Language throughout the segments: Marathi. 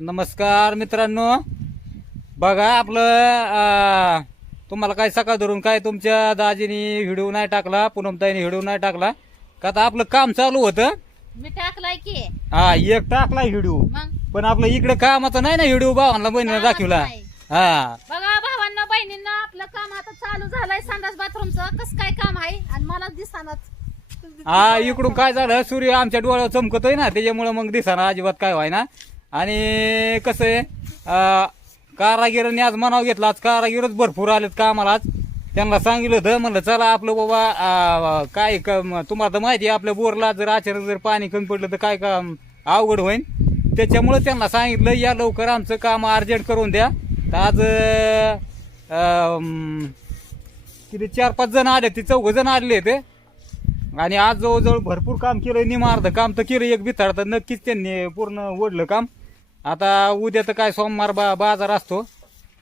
नमस्कार मित्रांनो, बघा आपलं तुम्हाला काय सकाळ धरून काय तुमच्या दाजीनी व्हिडिओ नाही टाकला, पूनमताईने व्हिडिओ नाही टाकला का? आता आपलं काम चालू होतं. मी टाकलाय की हा, एक टाकला व्हिडिओ, मग पण आपलं इकडे कामाचं नाही ना व्हिडिओ भावांना बहिणीला दाखवला. नाही. हा बघा भावांना बहिणींना आपलं काम आता चालू झालंय. संडास बाथरूमचं कसं काय काम आहे आणि मला दिसतानाच हा, इकडून काय झालं, सूर्य आमच्या डोळ्यावर चमकतोय ना, त्याच्यामुळे मग दिसाना अजिबात काय व्हाय ना. आणि कसं आहे, कारागिरांनी आज मनाव घेतला. आज कारागिरच भरपूर आलेत कामाला. आज त्यांना सांगितलं होतं, म्हणलं चला आपलं बाबा काय तुम्हाला तर माहिती आहे, आपल्या बोरला जर अचानक जर पाणी कमी पडलं तर काय काम अवघड होईल. त्याच्यामुळे त्यांना सांगितलं या लवकर आमचं काम अर्जंट करून द्या. तर आज किती 4-5 जण आले, ते 4 जण आले ते. आणि आज जवळजवळ भरपूर काम केलं. निमार्ध काम तर केलं, एक बिथाड तर नक्कीच त्यांनी पूर्ण ओढलं काम. आता उद्या तर काय सोमवार बाजार असतो,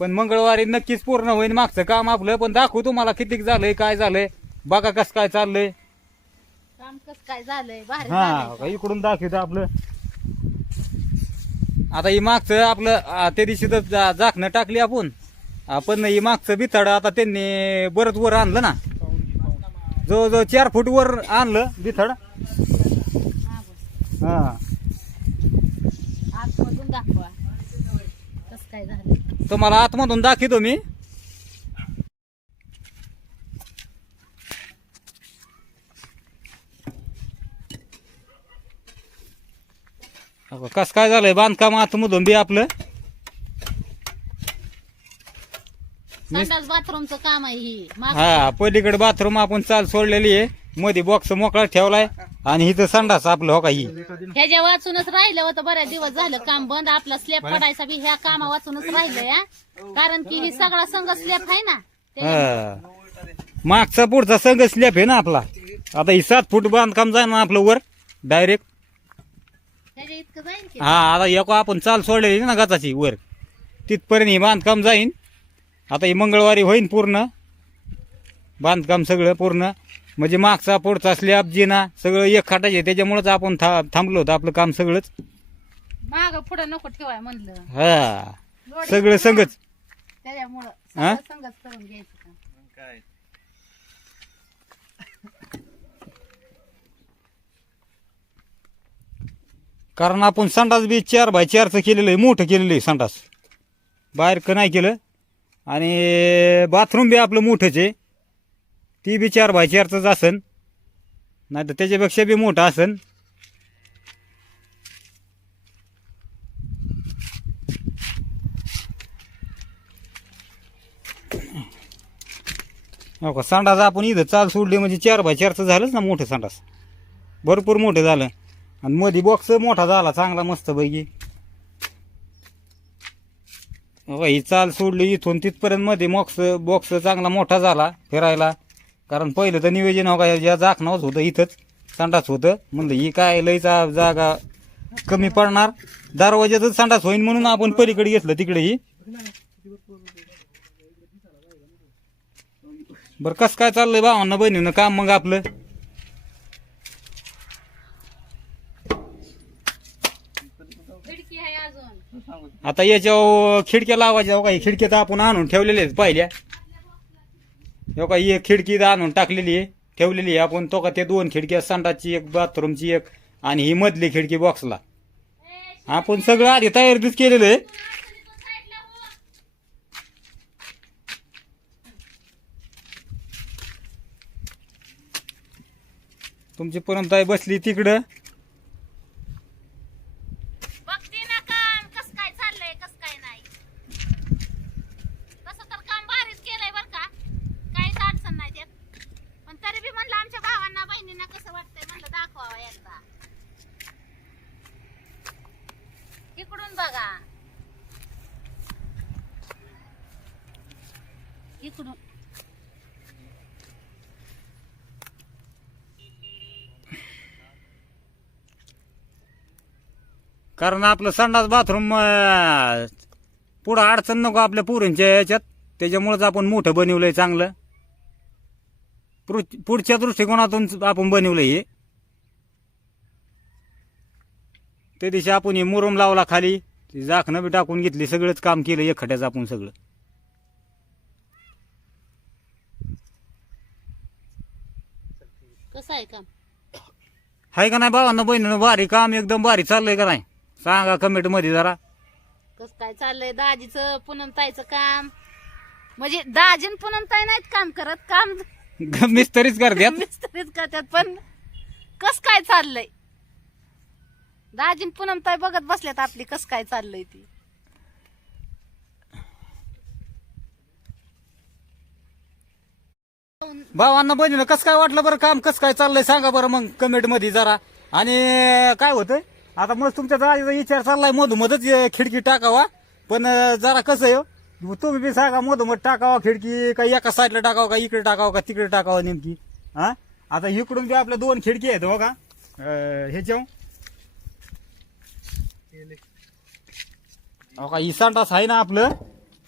पण मंगळवारी नक्कीच पूर्ण होईल मागचं काम आपलं. पण दाखवू तुम्हाला किती झालंय काय झालंय, बघा कसं काय चाललंय. काम कसं काय झालंय भारी हा, झालंय. इकडून दाखवतो आपलं. आता ही मागचं आपलं त्या दिवशी तर झाकणं टाकली आपण ही मागचं बिथाड आता त्यांनी बरंच वर आणलं ना, जवळजवळ 4 फूट वर आणलं बिथाड. हा, बस. हा, आतमधून दाखवा कसं काय झालं. तुम्हाला आतमधून दाखवतो मी. कसं काय झालंय बांधकाम आतमधून बी आपलं. संडास बाथरूमचं काम आहे ही हा, पलीकडे बाथरूम आपण चाल सोडलेली आहे, मध्ये बॉक्स मोकळा ठेवलाय, आणि इथं संडास आपलं हो का ही. ह्याच्या वाचूनच राहिलं होतं. बऱ्याच दिवस झालं काम बंद. आपला स्लॅब पडायचा बी ह्या कामा वाचूनच राहिलंय हा. कारण की ही सगळा संघ स्लॅब आहे ना. हा, मागचा पुढचा संघ स्लॅब आहे ना आपला. आता ही 7 फूट बांधकाम जाईल ना आपलं वर डायरेक्ट. ह्याच्या इतकं जाईल की हा, आता एक आपण चाल सोडलेली ना गचाची वर, तिथपर्यंत हे बांधकाम जाईन. आता ही मंगळवारी होईन पूर्ण बांधकाम सगळं पूर्ण. म्हणजे मागचा पुढचा स्लॅब जिना सगळं एक खाटाचे, त्याच्यामुळेच आपण थांबलो होतं आपलं काम सगळंच. माग पुढं नको ठेवाय म्हणलं. हा, सगळं संगच. त्याच्यामुळं हा? सगळं संगच करून घ्यायचं काम. कारण आपण संडास बी 4x4चं केलेलं आहे, मोठं केलेलं आहे संडास, बाहेर नाही केलं. आणि बाथरूम बी आपलं मोठंच आहे, ती बी 4x4चंच असन, नाही तर त्याच्यापेक्षा बी मोठं असन. हो का, संडास आपण इथं चाल सोडली म्हणजे 4x4चं झालंच ना मोठं संडास, भरपूर मोठं झालं. आणि मध्ये बॉक्स मोठा झाला चांगला मस्त पैकी. ही चाल सोडली इथून तिथपर्यंत मध्ये बॉक्स चांगला मोठा झाला फिरायला. कारण पहिलं तर नियोजन हो का ज्या झाकणावच होतं, इथंच संडास होतं. म्हणलं ही काय लईचा जागा कमी पडणार, दरवाज्यातच संडास होईन म्हणून आपण पलीकडे घेतलं तिकडेही. बरं, कसं काय चाललंय भावांना बहिणीनं काम मग आपलं? खिडकी आहे अजून. आता याच्या खिडक्या लावायच्या हो का, खिडक्या तर आपण आणून ठेवलेल्या आहेत पहिल्या. हो का, ही एक खिडकी आणून टाकलेली आहे, ठेवलेली आहे आपण. तो का ते 2 खिडक्या, संडासची एक, बाथरूमची एक, आणि ही मधली खिडकी बॉक्सला. आपण सगळं आधी तयारीच केलेलं आहे. तुमची पूनमताई बसली तिकडं. बघते ना काम कसं काय चाललंय कसं काय नाही. तसं तर काम भारीच केलंय बर का, काहीच अडचण नाही त्यात. पण तरी बी म्हणलं आमच्या भावांना बहिणींना कसं वाटतंय म्हणलं दाखवावं एकदा. इकडून बघा, इकडून. कारण आपलं संडास बाथरूम पुढं अडचण नको आपल्या पुरींच्या याच्यात, त्याच्यामुळेच आपण मोठं बनवलंय चांगलं. पुढच्या दृष्टिकोनातून आपण बनवलंय हे. त्या दिवशी आपण हे मुरुम लावला खाली, ती झाकणं बी टाकून घेतली, सगळंच काम केलं एकखट्याचं आपण सगळं. कसं आहे काम? हाय का नाही भावांना बहिणीनं? भारी काम, एकदम भारी चाललंय का नाही? सांगा कमेंट मध्ये जरा. कसं काय चाललंय दाजीचं पूनमताईचं काम? म्हणजे दाजीन पूनमताई नाहीत काम करत, काम मिस्त्रीच करत्यात. मिस्त्रीच करतात. पण कस काय चाललंय? दाजीन पूनमताई बघत बसल्यात आपली कस काय चाललंय ती. भावांना बहिणीनं कसं काय वाटलं बरं काम, कसं काय चाललंय सांगा बरं मग कमेंट मध्ये जरा. आणि काय होतंय आता मग तुमच्या दाजीचा विचार चाललाय मधोमधच खिडकी टाकावा, पण जरा कसं आहे तुम्ही बी सांगा, मधोमध टाकावा खिडकी का एका साईडला टाकावा का इकडे टाकावा का तिकडे टाकावा नेमकी? हा आता इकडून बी आपल्या 2 खिडकी आहेत बघा, ह्याच्या का ही संडास आहे ना आपलं.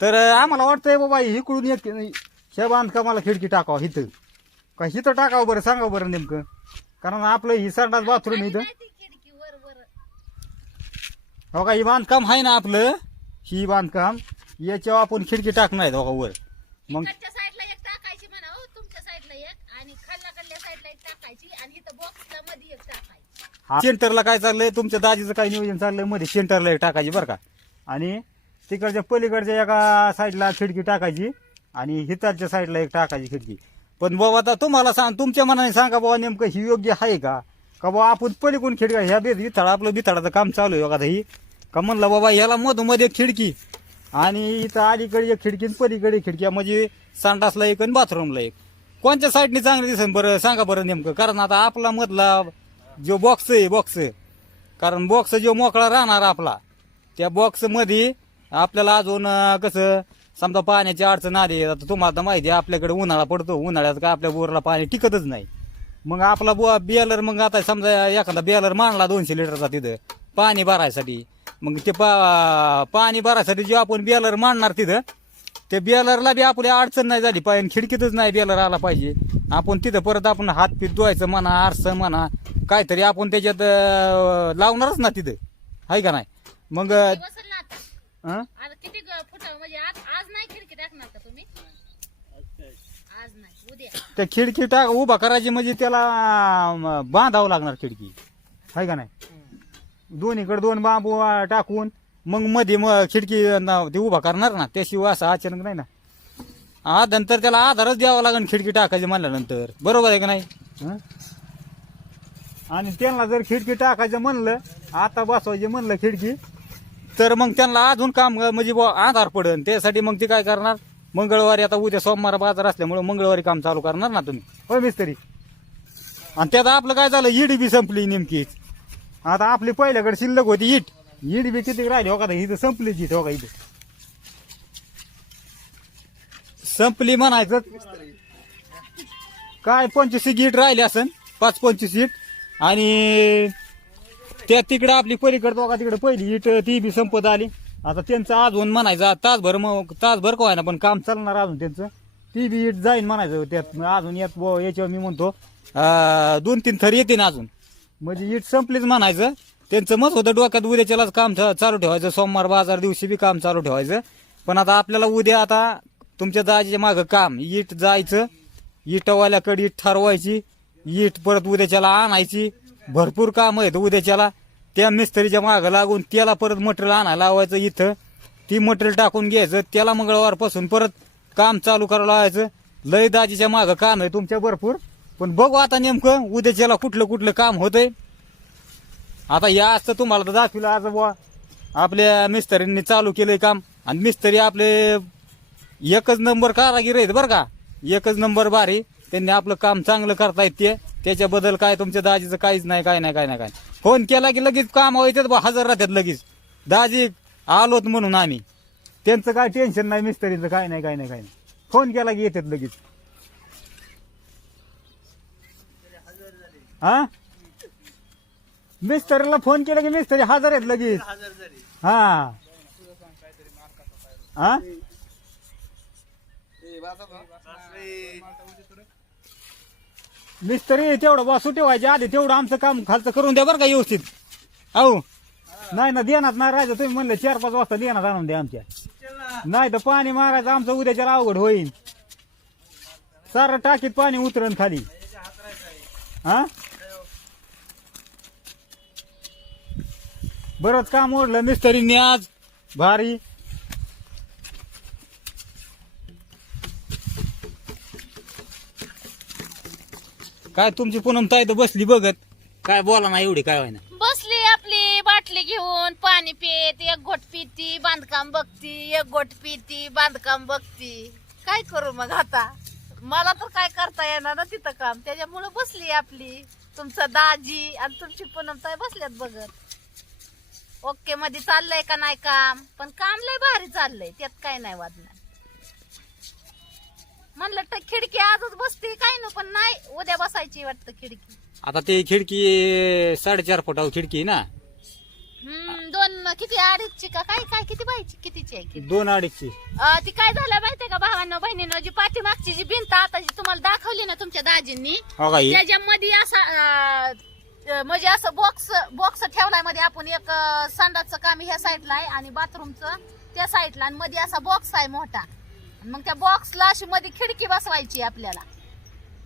तर आम्हाला वाटतंय बाबा इकडून एक ह्या बांधकामाला खिडकी टाकावा, इथं का इथं टाकावं बरं सांगा बरं नेमकं. कारण आपलं ही संडास बाथरूम इथं हो का, ही बांधकाम आहे ना आपलं, ही बांधकाम याच्यावर आपण खिडकी टाकणार आहे बघा वर. मग साईडला एक टाकायची म्हणा, तुमच्या साईडला एक आणि खाल्ल्या साईडला एक टाकायची आणि इथं बॉक्सला मध्ये एक टाकायची. सेंटरला काय चाललंय तुमच्या दाजीचं काय नियोजन चाललंय, मध्ये सेंटरला एक टाकायची बरं का. आणि तिकडच्या पलीकडच्या एका साईडला खिडकी टाकायची आणि हिताच्या साईडला एक टाकायची खिडकी. पण बाबा आता तुम्हाला सांग, तुमच्या मनाने सांगा बाबा नेमकं ही योग्य आहे का बाबा आपण पलीकडून खिडका ह्या बिथाळा आपलं बिथाळाचं काम चालू आहे बघा ही का म्हणलं बाबा ह्याला मधोमध्ये एक खिडकी आणि इथं अलीकडे एक खिडकी पलीकडे खिडकी, म्हणजे संडासला एक आणि बाथरूमला एक. कोणत्या साईडने चांगलं दिसेल बरं सांगा बरं नेमकं. कारण आता आपला मधला जो बॉक्स आहे बॉक्स, कारण बॉक्स जो मोकळा राहणार आपला, त्या बॉक्स मध्ये आपल्याला अजून कसं समजा पाण्याची अडचण आली. आता तुम्हाला तर माहिती आहे आपल्याकडे उन्हाळा पडतो, उन्हाळ्यात काय आपल्या बोरला पाणी टिकतच नाही. मग आपला बियालर, मग आता समजा एखादा बियालर मांडला 200 लिटरचा तिथं पाणी भरायसाठी, मग ते पाणी भरायसाठी जे आपण बियालर मांडणार तिथं, त्या बियालरला बी आपली अडचण नाही झाली पाहिजे, खिडकीतच नाही बियालर आला पाहिजे. आपण तिथं परत आपण हातपीत धुवायचं म्हणा, आरसं म्हणा, काहीतरी आपण त्याच्यात लावणारच ना तिथं, आहे का नाही? मग किती फुटा म्हणजे आज नाही खिडकी टाकणार का तुम्ही? आज नाही, उद्या त्या खिडकी उभा करायची म्हणजे त्याला बांधावं लागणार खिडकी, आहे का नाही? दोन्हीकडे 2 बांबू टाकून मग मध्ये मग खिडकी ते उभा करणार ना, त्याशिवाय असं अचानक नाही ना. नंतर त्याला आधारच द्यावा लागेल खिडकी टाकायची म्हणल्यानंतर, बरोबर आहे का नाही? आणि त्यांना जर खिडकी टाकायचं म्हणलं, आता बसवायची म्हणलं खिडकी, तर मग त्यांना अजून काम म्हणजे आधार पडेल. त्यासाठी मग ते काय करणार, मंगळवारी, आता उद्या सोमवार बाजार असल्यामुळे मंगळवारी काम चालू करणार ना तुम्ही, होय मिस्त्री? आणि त्यात आपलं काय झालं, ईड बी संपली नेमकीच. आता आपली पहिल्याकडे शिल्लक होती ईड बी किती राहिली हो का, इथं संपलीच इथं हो का, इथं संपली म्हणायचं. काय 25 ईट राहिली असन, 5-25 ईट. आणि त्या तिकडं आपली पलीकडे बघा, तिकडे पहिली ईट ती बी संपत आली. आता त्यांचं अजून म्हणायचं तासभर, मग तासभर का ना पण काम चालणार अजून त्यांचं, ती बी ईट जाईन म्हणायचं त्यात. अजून याच्यावर मी म्हणतो 2-3 थर येते ना अजून, म्हणजे ईट संपलीच म्हणायचं. त्यांचं मत होतं डोक्यात उद्याच्यालाच काम चालू ठेवायचं, सोमवार बाजार दिवशी बी काम चालू ठेवायचं. पण आता आपल्याला उद्या आता तुमच्या दाजीच्या मागं काम, ईट जायचं, इटवाल्याकडे ईट ठरवायची, ईट परत उद्याच्याला आणायची, भरपूर काम आहेत उद्याच्याला. त्या मिस्त्रीच्या मागं लागून त्याला परत मटेरियल आणायला लावायचं, इथं ती मटेरियल टाकून घ्यायचं, त्याला मंगळवारपासून परत काम चालू करायला लावायचं. लय दाजीच्या मागं काम आहे तुमच्या भरपूर. पण बघू आता नेमकं उद्याच्याला कुठलं कुठलं काम होतंय. आता या असतं तुम्हाला तर दाखविलं आज बुवा आपल्या मिस्त्रींनी चालू केलंय काम. आणि मिस्त्री आपले एकच नंबर कारागीर आहेत बरं का, एकच नंबर भारी. त्यांनी आपलं काम चांगलं करतायत ते, त्याच्याबद्दल काय तुमच्या दाजीचं काहीच नाही, काय नाही, काय नाही, काय. फोन केला की लगेच काम व्हायचं बा, हजर राहतात लगेच. दाजी आलोत म्हणून आम्ही, त्यांचं काय टेन्शन नाही मिस्त्रीचं, काय नाही, काय नाही, काय नाही. फोन केला की येतात लगेच. हा मिस्त्रीला फोन केला की मिस्त्री हजर आहेत लगेच. हा हा मिस्त्री तेवढं बसू ठेवायचे आधी, तेवढं आमचं काम खालचं करून द्या बरं का व्यवस्थित. अहो नाही ना देणार नाही राहायचं. तुम्ही म्हणलं 4-5 वाजता देणार आणून द्या आमच्या. नाही तर पाणी मारायचं आमचं उद्याच्या अवघड होईल. सारं टाकीत पाणी उतरण खाली. हा बरंच काम ओढलं मिस्त्रींनी आज भारी. काय तुमची पूनम ताई तर बसली बघत, काय बोला ना एवढी काय व्हायना. बसली आपली बाटली घेऊन पाणी पित, एक घोट पिती बांधकाम बघती, एक घोट पिती बांधकाम बघती. काय करू मग आता, मला तर काय करता येणार ना तिथं काम, त्याच्यामुळे बसली आपली. तुमचं दाजी आणि तुमची पूनमताई बसल्यात बघत. ओके मध्ये चाललंय का नाही काम, पण काम लय भारी चाललंय, त्यात काय नाही वादणार. म्हणलं तर खिडकी आजच बसती काय ना, पण नाही उद्या बसायची वाटतं खिडकी. आता ते खिडकी 4.5 फुटावर खिडकी आहे ना. 2 किती 2.5ची का काय काय किती पाहिजे कितीची आहे खिडकी? 2-2.5ची. ती काय झालं माहितीये का भावांनो बहिणीनं, जी पाठीमागची जी भिंत आता जी तुम्हाला दाखवली ना तुमच्या दाजींनी, हो का ही? त्याच्यामध्ये असा म्हणजे असं बॉक्स ठेवलाय मध्ये. आपण एक संडासचं काम ह्या साईडला आहे आणि बाथरूमचं त्या साईडला, आणि मध्ये असा बॉक्स आहे मोठा. मग त्या बॉक्सला अशी मध्ये खिडकी बसवायची आपल्याला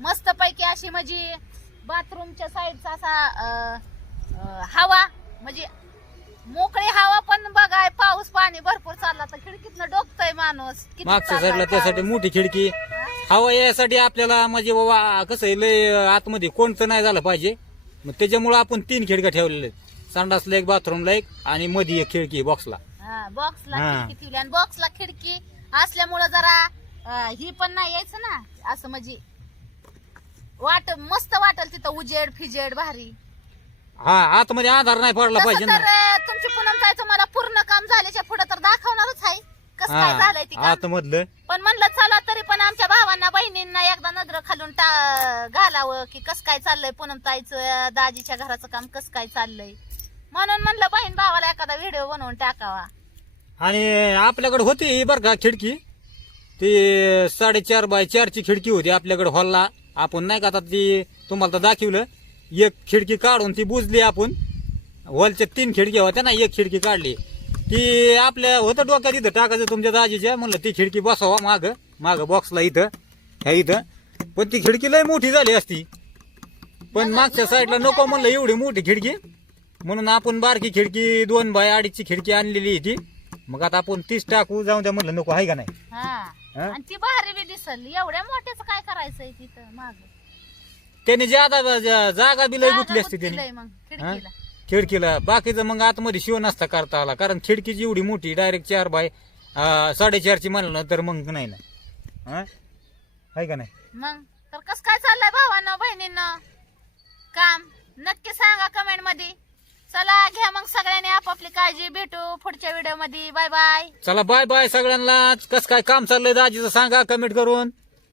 मस्त पैकी अशी, म्हणजे बाथरूमच्या साईडचा असा हवा, म्हणजे मोकळी हवा. पण बघाय पाऊस पाणी भरपूर चालला तर खिडकीतनं डोकतय माणूस. किती मागच्या चाललाय साईडला त्यासाठी पाऊस. मोठी खिडकी हवा यासाठी आपल्याला, म्हणजे बाबा कसं आहे लय आतमध्ये कोणतं नाही झालं पाहिजे. मग त्याच्यामुळे आपण 3 खिडक्या ठेवलेल्या आहेत. संडासला एक, बाथरूमला एक आणि मध्ये एक खिडकी बॉक्सला. बॉक्सला हा. खिडकी ठेवली, आणि बॉक्सला खिडकी असल्यामुळं जरा ही पण नाही यायचं ना असं, म्हणजे मस्त वाटल तिथं उजेड फिजेड भारी. हा आतमध्ये आधार नाही पडला तसं पाहिजे तर ना. तुमची पूनम ताई तुम्हाला पूर्ण काम झाल्याच्या पुढे तर दाखवणारच आहे कसं काय झालंय ती हा काम. आतमधलं पण म्हणलं चला तरी पण आमच्या भावांना बहिणींना एकदा नजर खालून घालावं की कसं काय चाललंय पूनम ताईचं दाजीच्या घराचं काम कसं काय चाललंय. म्हणून म्हणलं बहीण भावाला एखादा व्हिडिओ बनवून टाकावा. आणि आपल्याकडे होती बर का खिडकी, ती 4.5x4ची खिडकी होती आपल्याकडे हॉलला. आपण नाही का आता ती तुम्हाला तर दाखवलं, एक खिडकी काढून ती बुजली आपण. हॉलच्या 3 खिडक्या होत्या ना, एक खिडकी काढली. ती आपल्या होतं डोक्यात इथं टाकायचं तुमच्या दाजीच्या. म्हणलं ती खिडकी बसवा माग बॉक्सला इथं ह्या इथं. पण ती खिडकी लय मोठी झाली असती, पण मागच्या साईडला नको म्हणलं एवढी मोठी खिडकी. म्हणून आपण बारकी खिडकी 2x2.5ची खिडकी आणलेली ती. मग आता आपण 30 टाकू, जाऊ द्या म्हणलं नको आहे का नाही. हा, आणि ती भारी बी दिसल. एवढ्या मोठ्याच काय करायचंय तिथं माग, त्याने जागा बी लय गुतली असते त्याने मग खिडकीला. खिडकीला. बाकीचं मग आतमध्ये शिव नसता करता आला, कारण खिडकीची एवढी मोठी डायरेक्ट 4x4.5ची म्हणलं तर मग नाही ना. हा आहे का नाही. मग तर कसं काय चाललंय भावांनो बहिणींनो काम, नक्की सांगा कमेंट मध्ये. चला घ्या मग सगळ्यांनी आपापली काळजी, भेटू पुढच्या व्हिडिओ मध्ये. Bye bye. चला बाय बाय सगळ्यांना. कसं काय काम चाललंय दाजीचं सांगा कमेंट करून.